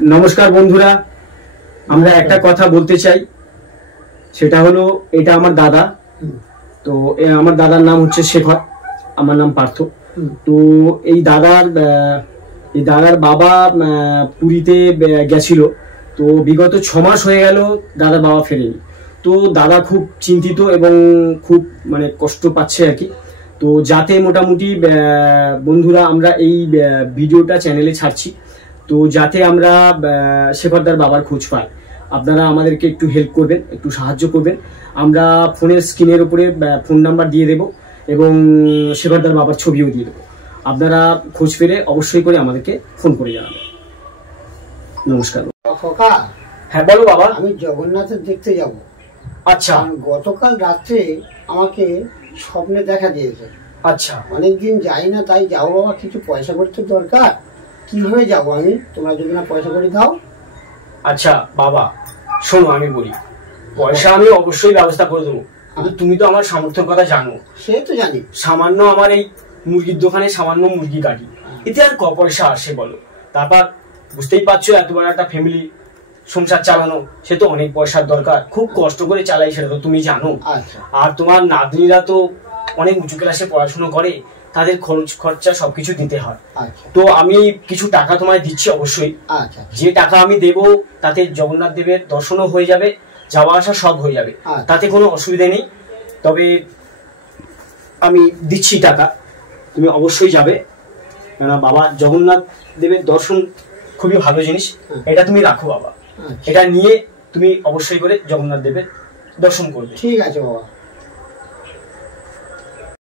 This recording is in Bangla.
নমস্কার বন্ধুরা, আমরা একটা কথা বলতে চাই, সেটা হলো এটা আমার দাদা। তো আমার দাদার নাম হচ্ছে শেখর, আমার নাম পার্থ। তো এই দাদার বাবা পুরীতে গেছিল। তো বিগত 6 মাস হয়ে গেল দাদার বাবা ফেরেনি। তো দাদা খুব চিন্তিত এবং খুব কষ্ট পাচ্ছে আর কি। তো যাতে মোটামুটি বন্ধুরা আমরা এই ভিডিওটা চ্যানেলে ছাড়ছি, তো যাতে আমরা শেখরদার বাবার খোঁজ পাই, আপনারা আমাদেরকে একটু হেল্প করবেন, একটু সাহায্য করবেন। আমরা ফোনের স্ক্রিনের উপরে ফোন নাম্বার দিয়ে দেব এবং শেখরদার বাবার ছবিও দিয়ে দেবো। আপনারা খোঁজ পেলে অবশ্যই করে আমাদেরকে ফোন করে জানাবেন। নমস্কার। হ্যাঁ বলো বাবা। আমি জগন্নাথের দেখতে যাব। আচ্ছা। গতকাল রাত্রে আমাকে স্বপ্নে দেখা দিয়েছে। আচ্ছা। অনেকদিন যাই না, তাই যাবো বাবা, কিছু পয়সা করতে দরকার। কিভাবে যাব আমি? তোমরা যদি না পয়সা করে দাও। আচ্ছা বাবা শোনো, আমি বলি, পয়সা আমি অবশ্যই ব্যবস্থা করে দেবো, কিন্তু তুমি তো আমার সামর্থ্যের কথা জানো। সে তো জানি। সামান্য আমার এই মুরগির দোকানে সামান্য মুরগি কাটি, এতে আর ক পয়সা আসে বলো? তারপর বুঝতেই পারছো, এত বড় একটা ফ্যামিলি সংসার চালানো, সে তো অনেক পয়সার দরকার। খুব কষ্ট করে চালাই, সেটা তো তুমি জানো। আর তোমার নাতনিরা তো অনেক উঁচু ক্লাসে পড়াশোনা করে, তাদের খরচ খরচা সবকিছু দিতে হয়। তো আমি কিছু টাকা তোমায় দিচ্ছি অবশ্যই। যে টাকা আমি দেব তাতে জগন্নাথ দেবের দর্শনও হয়ে যাবে, যাওয়া আসা সব হয়ে যাবে, তাতে কোনো অসুবিধা নেই। তবে আমি দিচ্ছি টাকা, তুমি অবশ্যই যাবে, কেন বাবা জগন্নাথ দেবের দর্শন খুবই ভালো জিনিস। এটা তুমি রাখো বাবা, এটা নিয়ে তুমি অবশ্যই করে জগন্নাথ দেবের দর্শন করবে। ঠিক আছে বাবা।